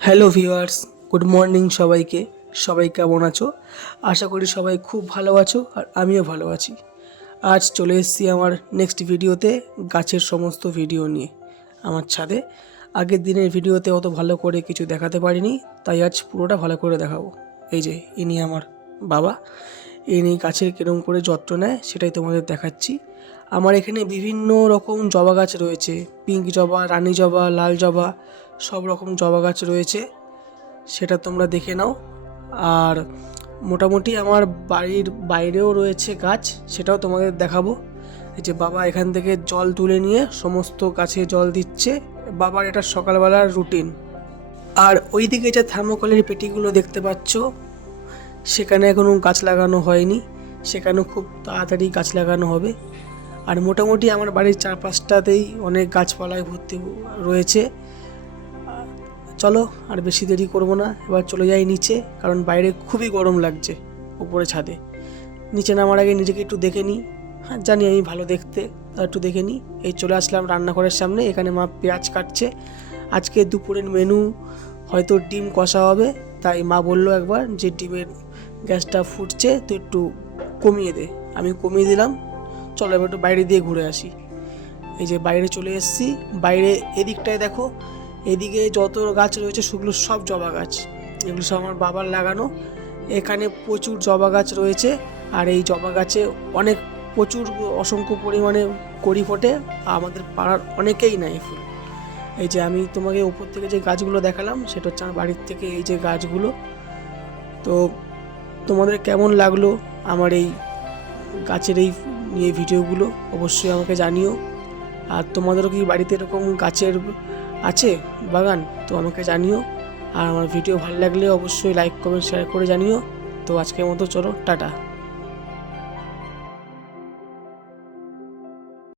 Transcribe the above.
Hello viewers, good morning সবাইকে। সবাই কেমন আছো? আশা করি সবাই খুব ভালো আছো আর আমিও ভালো আছি। আজ চলে এসেছি আমার নেক্সট ভিডিওতে গাছের সমস্ত ভিডিও নিয়ে আমার ছাদে। আগের দিনের ভিডিওতে অত ভালো করে কিছু দেখাতে পারিনি, তাই আজ পুরোটা ভালো করে দেখাবো। এই যে ইনি আমার বাবা, ইনি গাছের কীরকম করে যত্ন নেয় সেটাই তোমাদের দেখাচ্ছি। আমার এখানে বিভিন্ন রকম জবা গাছ রয়েছে, পিঙ্ক জবা, রানী জবা, লাল জবা, সব রকম জবা গাছ রয়েছে, সেটা তোমরা দেখে নাও। আর মোটামুটি আমার বাড়ির বাইরেও রয়েছে গাছ, সেটাও তোমাদের দেখাবো। এই যে বাবা এখান থেকে জল তুলে নিয়ে সমস্ত গাছে জল দিচ্ছে, বাবার এটা সকালবেলার রুটিন। আর ওইদিকে যে থার্মোকলের পেটিগুলো দেখতে পাচ্ছ, সেখানে এখনও গাছ লাগানো হয়নি, সেখানেও খুব তাড়াতাড়ি গাছ লাগানো হবে। আর মোটামুটি আমার বাড়ির চারপাশটাতেই অনেক গাছপালায় ভর্তি রয়েছে। চলো আর বেশি দেরি করবো না, এবার চলে যাই নিচে, কারণ বাইরে খুবই গরম লাগছে উপরে ছাদে। নিচে নামার আগে নিজেকে একটু দেখে নিই। হ্যাঁ, জানি আমি ভালো দেখতে, তা একটু দেখে নিই। এই চলে আসলাম রান্নাঘরের সামনে, এখানে মা পেঁয়াজ কাটছে। আজকে দুপুরের মেনু হয়তো ডিম কষা হবে, তাই মা বললো একবার যে ডিমের গ্যাসটা ফুটছে তো একটু কমিয়ে দে। আমি কমিয়ে দিলাম। চলো এবার একটু বাইরে দিয়ে ঘুরে আসি। এই যে বাইরে চলে এসেছি। বাইরে এদিকটায় দেখো, এদিকে যত গাছ রয়েছে সেগুলো সব জবা গাছ, এগুলো সব আমার বাবার লাগানো। এখানে প্রচুর জবা গাছ রয়েছে, আর এই জবা গাছে অনেক প্রচুর অসংখ্য পরিমাণে কড়ি ফোটে। আমাদের পাড়ার অনেকেই নেয় ফুল। এই যে আমি তোমাকে উপর থেকে যে গাছগুলো দেখালাম সেটা হচ্ছে আমার বাড়ির থেকে এই যে গাছগুলো। তো তোমাদের কেমন লাগলো আমার এই গাছের এই নিয়ে ভিডিওগুলো অবশ্যই আমাকে জানিও। আর তোমাদেরও কি বাড়িতে এরকম গাছের আছে বাগান? তো আমাকে জানিও। আর আমার ভিডিও ভালো লাগলে অবশ্যই লাইক কমেন্ট শেয়ার করে জানিও। তো আজকের মতো চলো, টাটা।